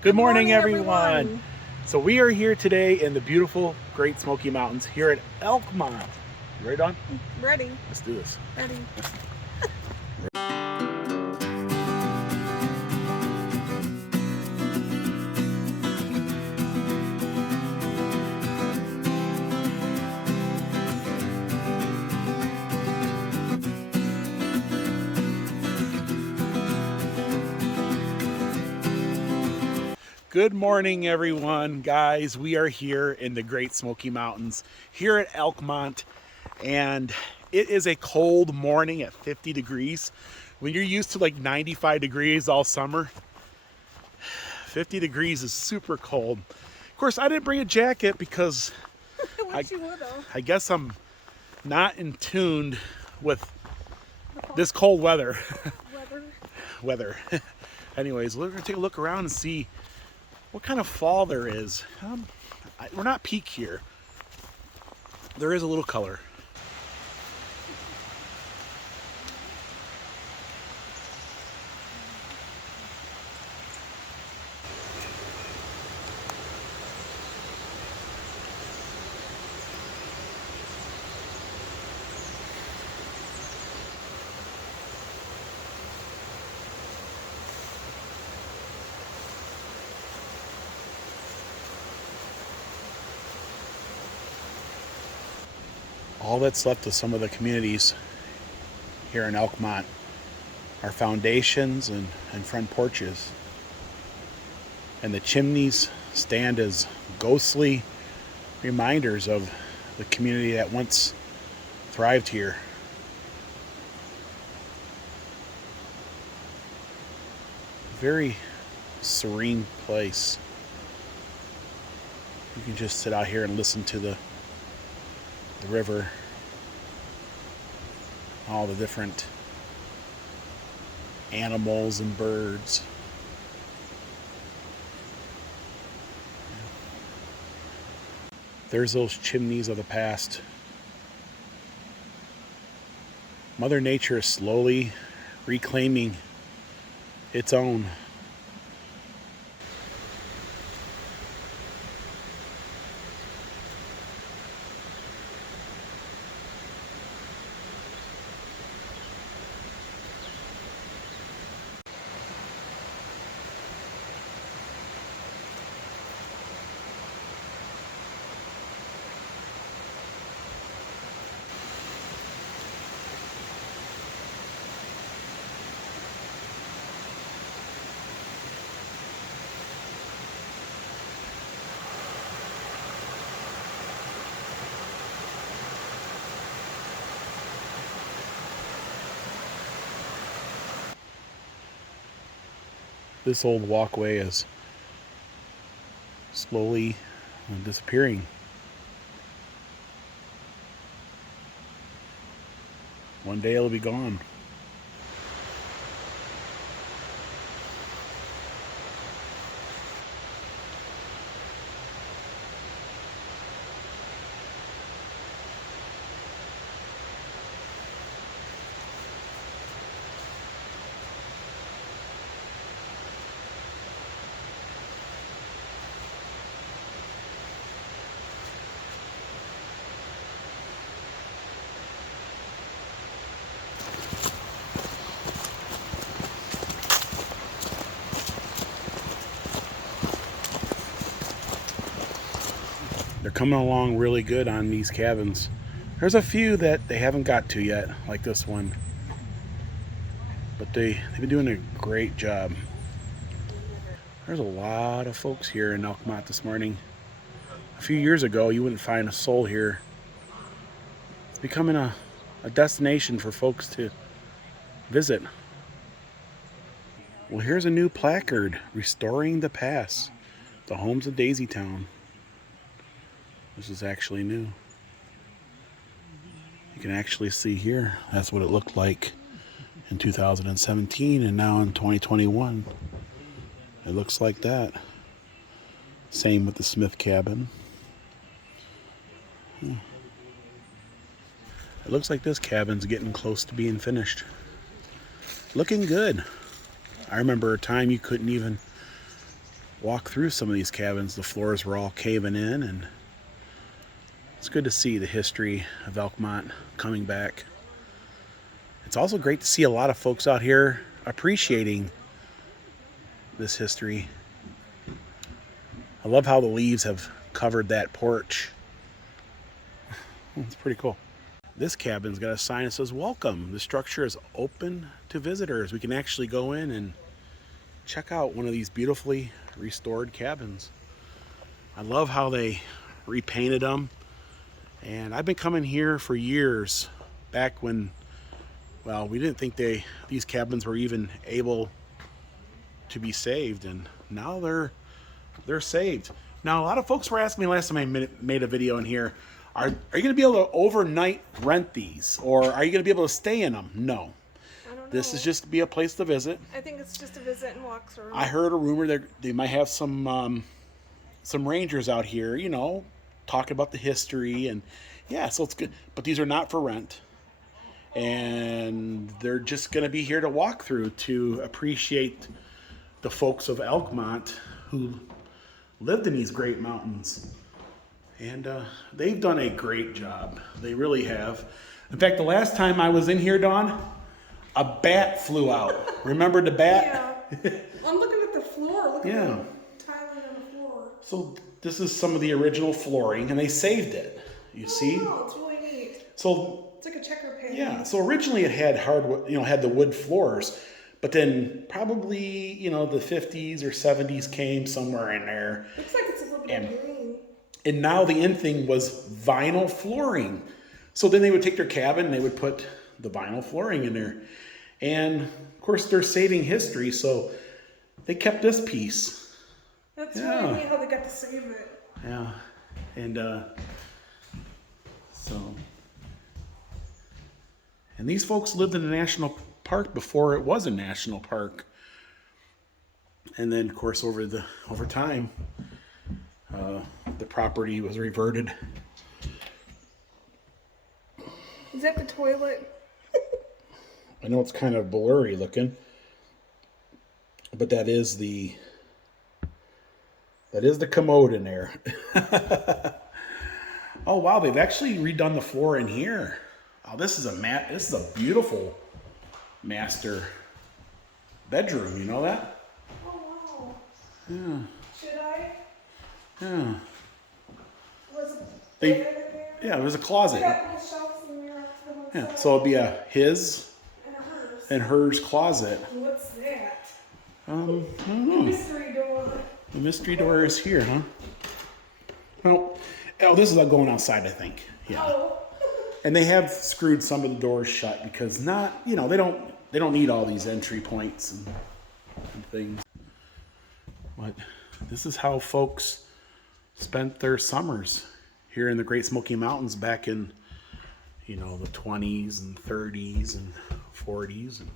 Good morning, everyone. So we are here today in the beautiful Great Smoky Mountains here at Elkmont. You ready, Dawn? Ready. Let's do this. Ready. Good morning, everyone. Guys, we are here in the Great Smoky Mountains here at Elkmont, and it is a cold morning at 50 degrees. When you're used to like 95 degrees all summer, 50 degrees is super cold. Of course, I didn't bring a jacket because I guess I'm not in tune with this cold weather. Anyways, we're gonna take a look around and see what kind of fall there is. We're not peak here. There is a little color. All that's left of some of the communities here in Elkmont are foundations and front porches. And the chimneys stand as ghostly reminders of the community that once thrived here. Very serene place. You can just sit out here and listen to the river, all the different animals and birds. There's those chimneys of the past. Mother Nature is slowly reclaiming its own. This old walkway is slowly disappearing. One day it'll be gone. They're coming along really good on these cabins. There's a few that they haven't got to yet, like this one. But they've been doing a great job. There's a lot of folks here in Elkmont this morning. A few years ago, you wouldn't find a soul here. It's becoming a destination for folks to visit. Well, here's a new placard, Restoring the Past, the Homes of Daisytown. This is actually new. You can actually see here, that's what it looked like in 2017, and now in 2021. It looks like that. Same with the Smith cabin. It looks like this cabin's getting close to being finished. Looking good. I remember a time you couldn't even walk through some of these cabins. The floors were all caving in, and it's good to see the history of Elkmont coming back. It's also great to see a lot of folks out here appreciating this history. I love how the leaves have covered that porch. It's pretty cool. This cabin's got a sign that says welcome. The structure is open to visitors. We can actually go in and check out one of these beautifully restored cabins. I love how they repainted them. And I've been coming here for years, back when, well, we didn't think these cabins were even able to be saved, and now they're saved. Now, a lot of folks were asking me last time I made a video in here, are you going to be able to overnight rent these, or are you going to be able to stay in them? No. I don't know. This is just to be a place to visit. I think it's just a visit and walk through. I heard a rumor that they might have some rangers out here, you know, talking about the history, and yeah, so it's good. But these are not for rent, and they're just going to be here to walk through to appreciate the folks of Elkmont who lived in these great mountains. And they've done a great job. They really have. In fact, the last time I was in here, Dawn, a bat flew out. Remember the bat? Yeah. I'm looking at the floor. Look Yeah. at the tiling on the floor. So this is some of the original flooring, and they saved it. You see? Oh, it's really neat. So It's like a checker painting. yeah. So originally it had hardwood, you know, had the wood floors, but then probably, you know, the 50s or 70s came somewhere in there. Looks like it's a little bit green. And now the in thing was vinyl flooring. So then they would take their cabin and they would put the vinyl flooring in there. And of course they're saving history, so they kept this piece. That's really neat how they got to save it. Yeah. And and these folks lived in the national park before it was a national park. And then of course over time the property was reverted. Is that the toilet? I know it's kind of blurry looking, but that is the commode in there. Oh wow, they've actually redone the floor in here. Oh, this is a beautiful master bedroom, you know that? Oh wow. Yeah. Should I? Yeah. Was it They- bed in there? Yeah, there's a closet. Got little shelves in there up to the one Yeah, side so it'll be a his and a hers. and hers closet. What's that? I don't know. Mystery door. The mystery door is here, huh? Oh, this is going outside, I think. Yeah. Oh. And they have screwed some of the doors shut because they don't need all these entry points and things. But this is how folks spent their summers here in the Great Smoky Mountains back in, the 20s and 30s and 40s. And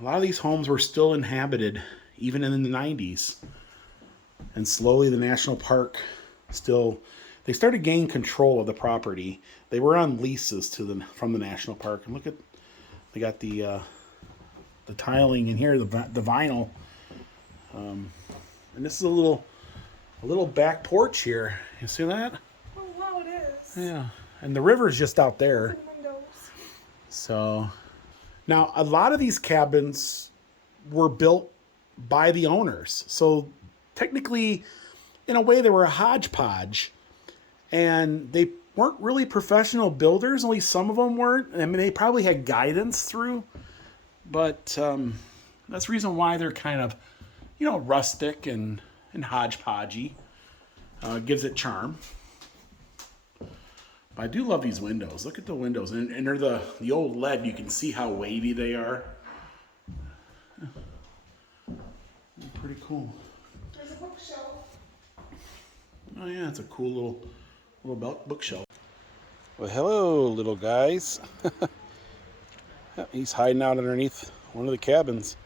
a lot of these homes were still inhabited even in the 90s. And slowly the national park they started gaining control of the property. They were on leases from the national park. And look at, they got the tiling in here, the vinyl. And this is a little back porch here. You see that? Oh wow, it is. Yeah. And the river's just out there. Windows. So now a lot of these cabins were built by the owners. So technically, in a way, they were a hodgepodge, and they weren't really professional builders. Only some of them weren't. I mean, they probably had guidance through, but that's the reason why they're kind of, rustic and hodgepodgey. Gives it charm. But I do love these windows. Look at the windows, and they're the old lead. You can see how wavy they are. They're pretty cool. There's a bookshelf. Oh yeah, it's a cool little bookshelf. Well, hello, little guys. He's hiding out underneath one of the cabins.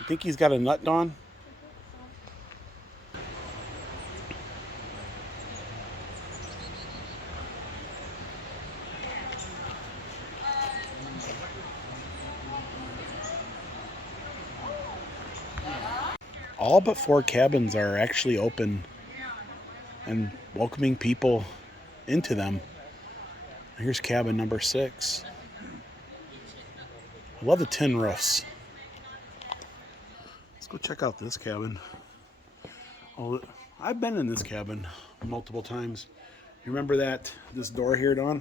You think he's got a nut, Dawn? all but 4 cabins are actually open and welcoming people into them. Here's cabin number 6. I love the tin roofs. Let's go check out this cabin. Oh, I've been in this cabin multiple times. You remember this door here, Dawn?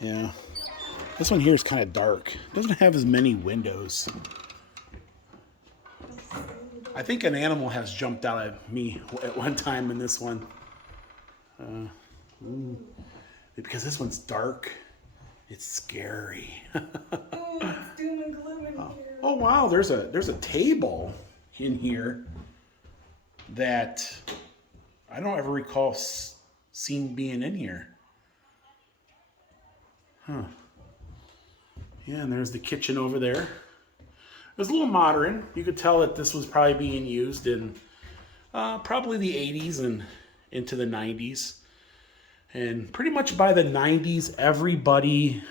Yeah. This one here is kind of dark. It doesn't have as many windows. I think an animal has jumped out at me at one time in this one. Because this one's dark. It's scary. Oh, it's doom and gloom in here. Oh wow, there's a table in here that I don't ever recall seeing being in here. Huh. Yeah, and there's the kitchen over there. It was a little modern. You could tell that this was probably being used in probably the 80s and into the 90s. And pretty much by the 90s, everybody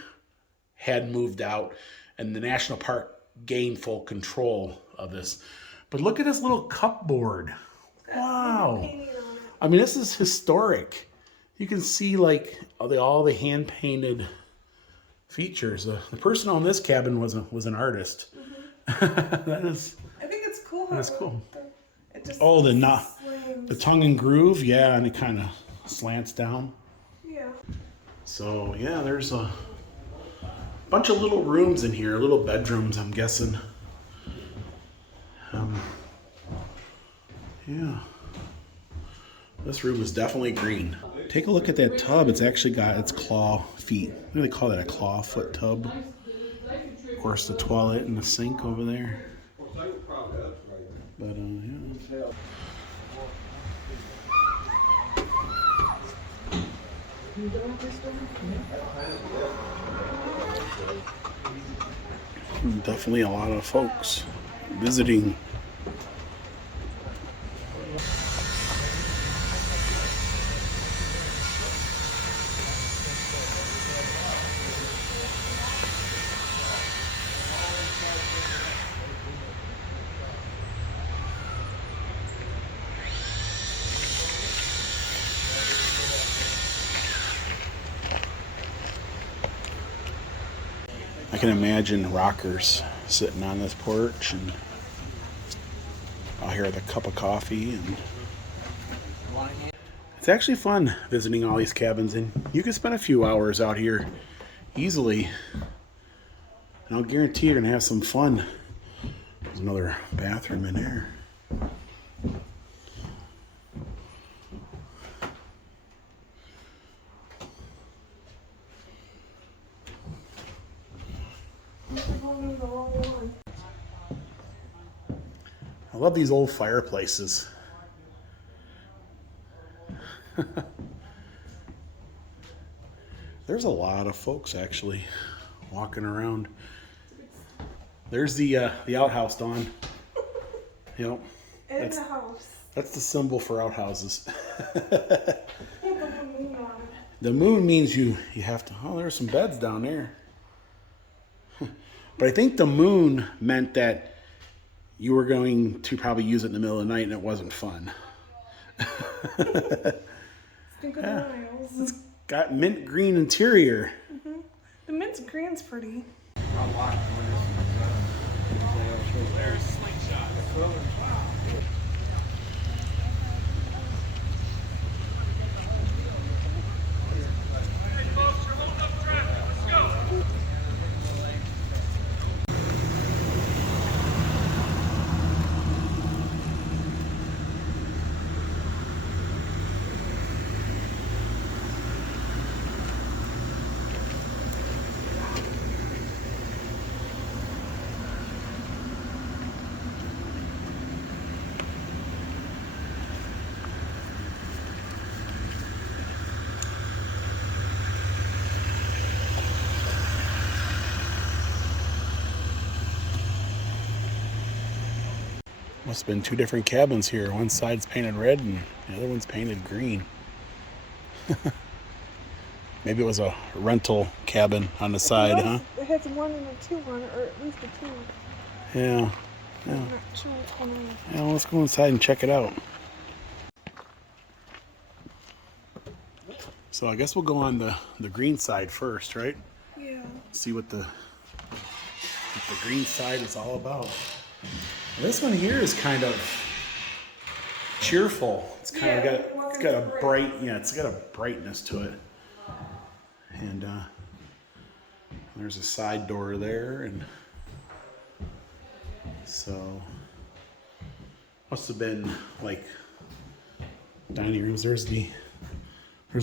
had moved out and the national park gained full control of this. But look at this little cupboard. Wow. I mean, this is historic. You can see like all the hand-painted features. The person on this cabin was an artist. Mm-hmm. I think it's cool. That's cool. It just the tongue and groove, yeah, and it kind of slants down. Yeah. So yeah, there's a bunch of little rooms in here, little bedrooms, I'm guessing. Yeah. This room is definitely green. Take a look at that tub. It's actually got its claw feet. What do they call that? A claw foot tub. Of course, the toilet and the sink over there. But yeah. Definitely a lot of folks visiting. I can imagine rockers sitting on this porch, and I'll hear the cup of coffee. And it's actually fun visiting all these cabins, and you can spend a few hours out here easily, and I'll guarantee you're gonna have some fun. There's another bathroom in there. I love these old fireplaces. There's a lot of folks actually walking around. There's the outhouse, Dawn. Yep. And the house. That's the symbol for outhouses. The moon on it. The moon means you have to. Oh, there's some beds down there. But I think the moon meant that you were going to probably use it in the middle of the night and it wasn't fun. Think of the miles. It's got mint green interior. Mm-hmm. The mint green's pretty. Must have been 2 different cabins here. One side's painted red and the other one's painted green. Maybe it was a rental cabin on the side, huh? It has 1 and a 2 on it, or at least a 2. Yeah. Yeah. I'm not sure what's going on. Yeah, let's go inside and check it out. So I guess we'll go on the green side first, right? Yeah. See what the green side is all about. This one here is kind of cheerful. It's kind of it's got a bright, it's got a brightness to it. And there's a side door there, and so must have been like dining rooms. There's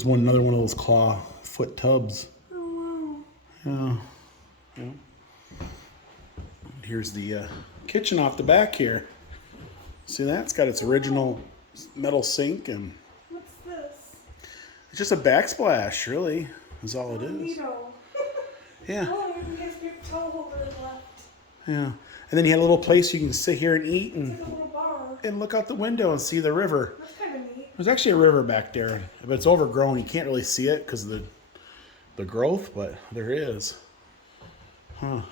another one of those claw foot tubs. Oh Yeah. Yeah. Here's the kitchen off the back here. See that? It's got its original metal sink, and wow. What's this? it's just a backsplash, really, is all it is. Neato. Yeah. Oh, even has your toe holder left. Yeah. And then you had a little place you can sit here and eat It's like a little bar. and look out the window and see the river. That's kind of neat. There's actually a river back there, but it's overgrown. You can't really see it because of the growth, but there is. Huh.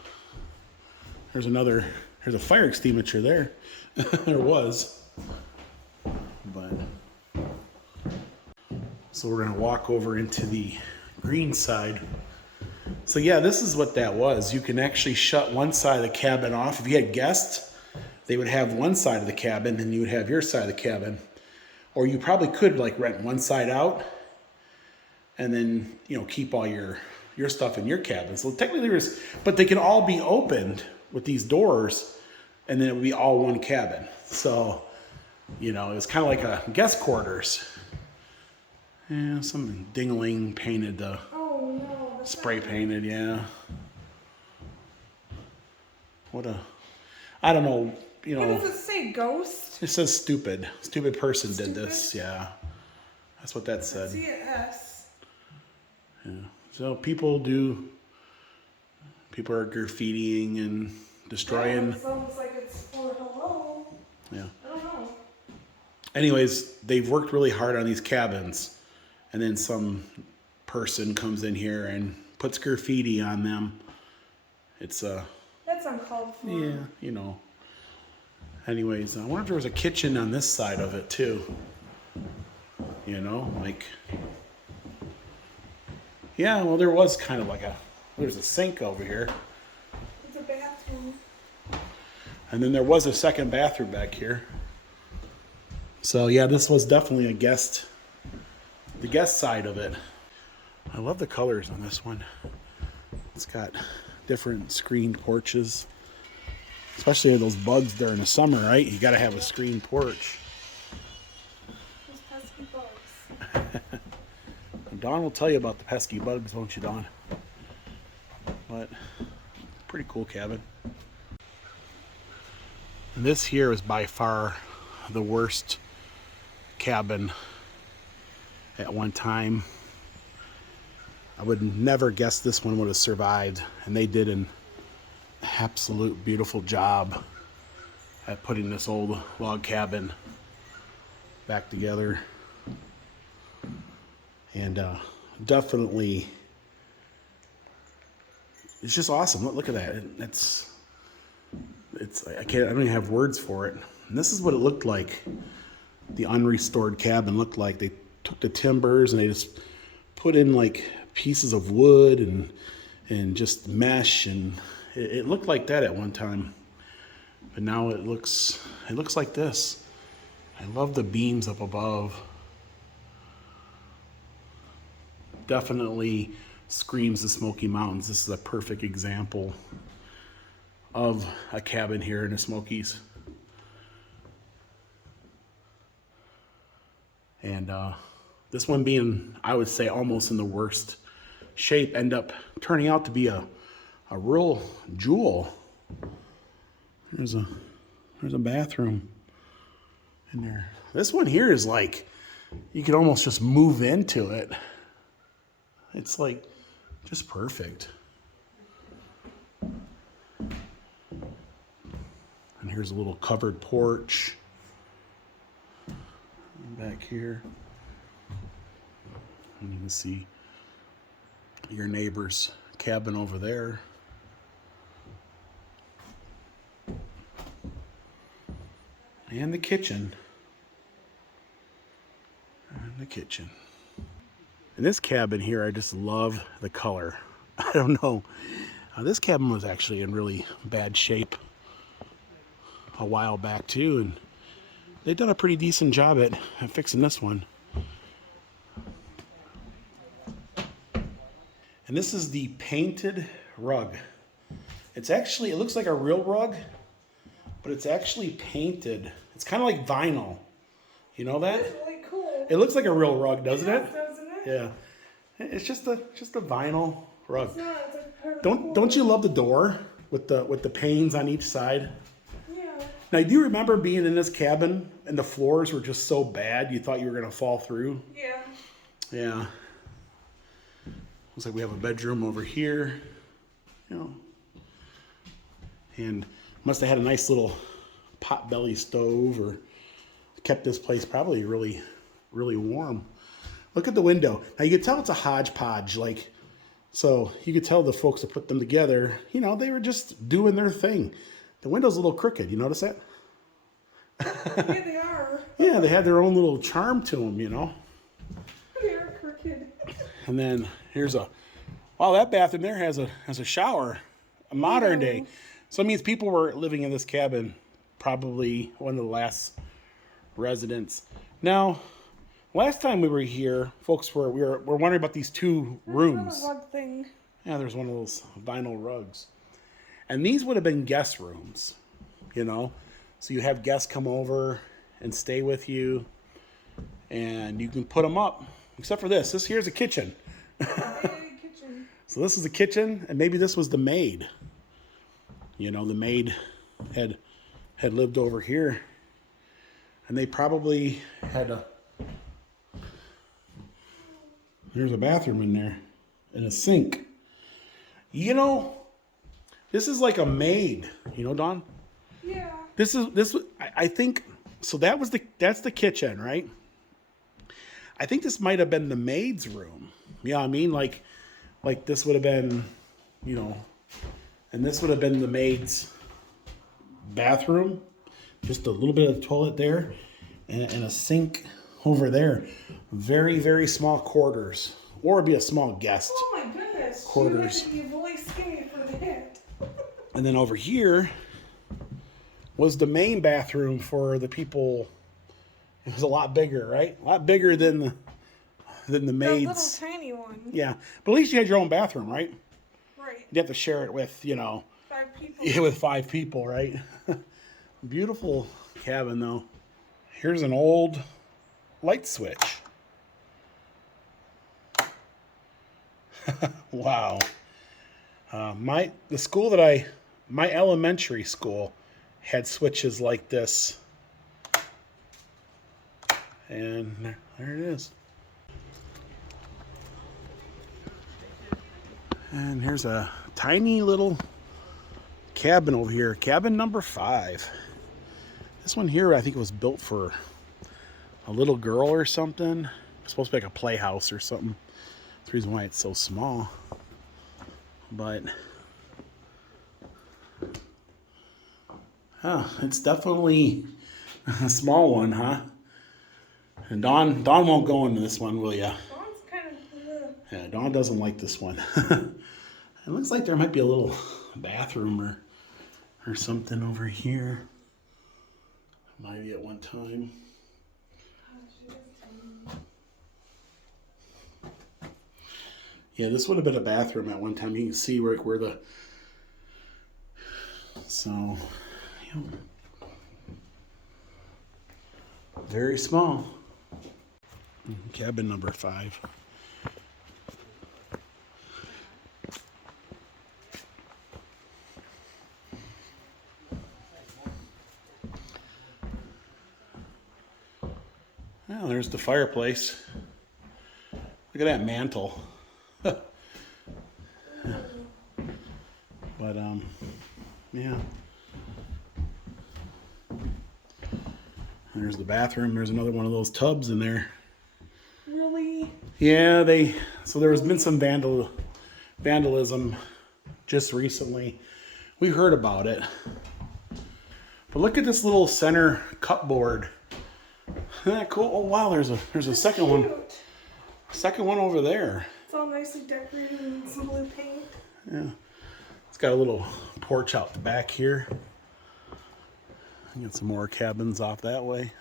There's a fire extinguisher there. There was. But so we're gonna walk over into the green side. So yeah, this is what that was. You can actually shut one side of the cabin off. If you had guests, they would have one side of the cabin and you would have your side of the cabin. Or you probably could like rent one side out and then, keep all your stuff in your cabin. So technically but they can all be opened with these doors and then it would be all one cabin. So, it was kind of like a guest quarters. Yeah, some dingling painted, Oh no. That's spray painted, yeah. I don't know, What does it say? Ghost? it says stupid. Stupid person did Stupid? this, yeah. That's what that said. See an S. Yeah. So people are graffitiing and destroying. It sounds like it's for hello. Yeah. I don't know. Anyways, they've worked really hard on these cabins, and then some person comes in here and puts graffiti on them. It's That's uncalled for. yeah, Anyways, I wonder if there was a kitchen on this side of it too. Yeah, well, there was kind of there's a sink over here. It's a bathroom. And then there was a second bathroom back here. So yeah, this was definitely the guest side of it. I love the colors on this one. It's got different screened porches. Especially those bugs during the summer, right? You gotta have a screened porch. Those pesky bugs. Dawn will tell you about the pesky bugs, won't you, Dawn? But pretty cool cabin. And this here is by far the worst cabin at one time. I would never guess this one would have survived, and they did an absolute beautiful job at putting this old log cabin back together. And definitely, it's just awesome. Look at that. I don't even have words for it. And this is what it looked like. The unrestored cabin looked like. They took the timbers and they just put in like pieces of wood and just mesh, and it looked like that at one time. But now it looks like this. I love the beams up above. Definitely screams the Smoky Mountains. This is a perfect example of a cabin here in the Smokies. And this one being, I would say, almost in the worst shape, end up turning out to be a real jewel. There's a bathroom in there. This one here is like, you could almost just move into it. It's like just perfect. And here's a little covered porch back here. And you can see your neighbor's cabin over there. And the kitchen. And the kitchen. And this cabin here, I just love the color. I don't know. This cabin was actually in really bad shape a while back too, and they've done a pretty decent job at fixing this one. And this is the painted rug. It's actually, it looks like a real rug, but it's actually painted. It's kind of like vinyl. You know that? That's really cool. It looks like a real rug, doesn't it? Doesn't it? Yeah. It's just a vinyl rug. It's not. It's like part of the Don't you love the door with the panes on each side? Yeah. Now, do you remember being in this cabin and the floors were just so bad you thought you were gonna fall through? Yeah. Yeah. Looks like we have a bedroom over here. You know. And must have had a nice little pot-belly stove or kept this place probably really, really warm. Look at the window. Now you could tell it's a hodgepodge, like, so you could tell the folks that put them together, you know, they were just doing their thing. The window's a little crooked. You notice that? Yeah, they are. Yeah, they had their own little charm to them, you know. They are crooked. And then here's wow, that bathroom there has a shower, a modern day. So it means people were living in this cabin, probably one of the last residents. Now, last time we were here, folks were wondering about these two rooms. Another rug thing. Yeah, there's one of those vinyl rugs. And these would have been guest rooms, you know. So you have guests come over and stay with you, and you can put them up. Except for this. This here's a kitchen. Big kitchen. So this is the kitchen, and maybe this was the maid. You know, the maid had lived over here, and they probably had there's a bathroom in there and a sink. You know, this is like a maid. You know, Dawn? Yeah. I think so. That's the kitchen, right? I think this might have been the maid's room. You know what I mean? Like this would have been, you know, and this would have been the maid's bathroom. Just a little bit of the toilet there and a sink over there. Very, very small quarters. Or it'd be a small guest Oh my goodness. quarters. She had to be really skinny for the hit. And then over here was the main bathroom for the people. It was a lot bigger, right? A lot bigger than the That little maid's. tiny one. Yeah, but at least you had your own bathroom, right? Right. You have to share it with, you know, 5 people. yeah, with 5 people, right? Beautiful cabin, though. Here's an old light switch. Wow. My elementary school had switches like this. And there it is. And here's a tiny little cabin over here. Cabin number 5. This one here, I think it was built for a little girl or something. It's supposed to be like a playhouse or something. That's the reason why it's so small. But it's definitely a small one, huh? And Dawn won't go into this one, will ya? Dawn's kind of. Yeah, Dawn doesn't like this one. It looks like there might be a little bathroom or something over here. Maybe at one time. Yeah, this would have been a bathroom at one time. You can see where the... So, yeah. Very small. Cabin number 5. Well, there's the fireplace. Look at that mantle. But, yeah. There's the bathroom. There's another one of those tubs in there. Really? Yeah, so there's been some vandalism just recently. We heard about it. But look at this little center cupboard. Isn't that cool? Oh wow, there's a second one. Cute. Second one over there. It's all nicely decorated in some blue paint. Yeah. It's got a little porch out the back here. Get some more cabins off that way.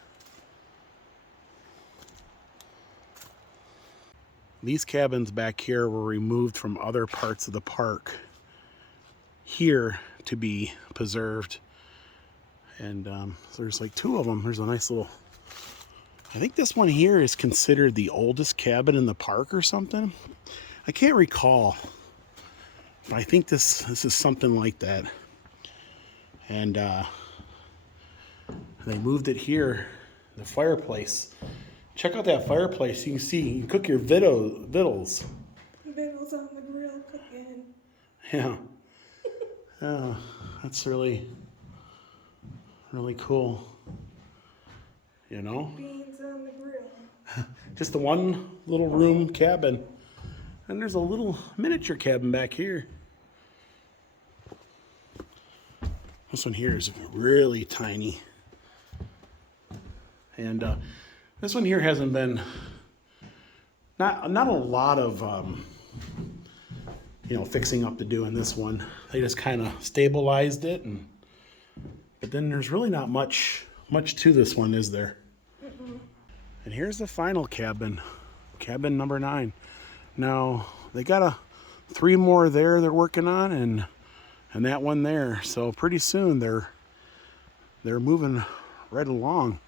These cabins back here were removed from other parts of the park here to be preserved. And so there's like two of them. There's a nice little, I think this one here is considered the oldest cabin in the park or something. I can't recall, but I think this is something like that. And they moved it here, the fireplace. Check out that fireplace. You can see, you can cook your vittles. Vittles on the grill cooking. Yeah. Oh, that's really cool. You know? Beans on the grill. Just the one little room cabin. And there's a little miniature cabin back here. This one here is really tiny. And this one here hasn't been, not a lot of, fixing up to do in this one. They just kind of stabilized it, but then there's really not much to this one, is there? And here's the final cabin, cabin number 9. Now they got 3 more there they're working on, and that one there. So pretty soon they're moving right along.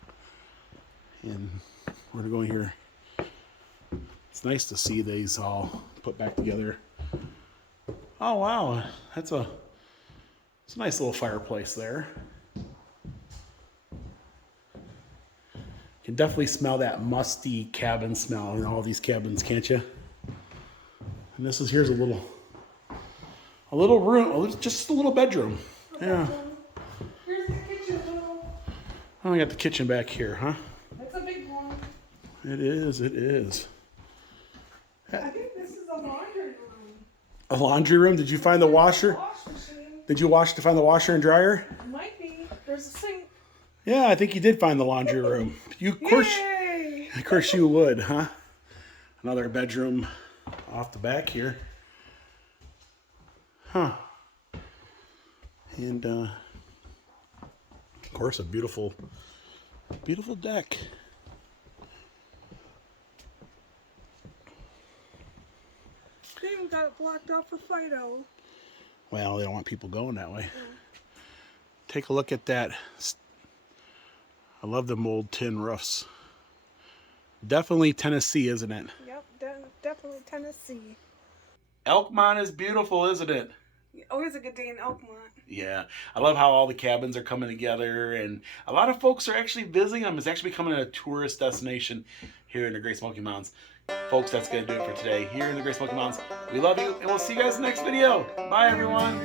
And we're gonna go in here. It's nice to see these all put back together. Oh wow, it's a nice little fireplace there. You can definitely smell that musty cabin smell in all these cabins, can't you? And here's a little room, just a little bedroom. Yeah. Here's the kitchen. Oh, I got the kitchen back here, huh? That's a big one. It is. I think this is a laundry room. A laundry room? Did you find the washer? Wash machine. Did you find the washer and dryer? Might be. There's a sink. Yeah, I think you did find the laundry room. Yay! Of course you would, huh? Another bedroom off the back here. Huh. And of course a beautiful deck. They even got it blocked off for Fido. Well, they don't want people going that way. Yeah. Take a look at that. I love the old tin roofs. Definitely Tennessee, isn't it? Yep, definitely Tennessee. Elkmont is beautiful, isn't it? Always a good day in Elkmont. Yeah, I love how all the cabins are coming together, and a lot of folks are actually visiting them. It's actually becoming a tourist destination here in the Great Smoky Mountains. Folks, that's going to do it for today here in the Great Smoky Mountains. We love you, and we'll see you guys in the next video. Bye, everyone.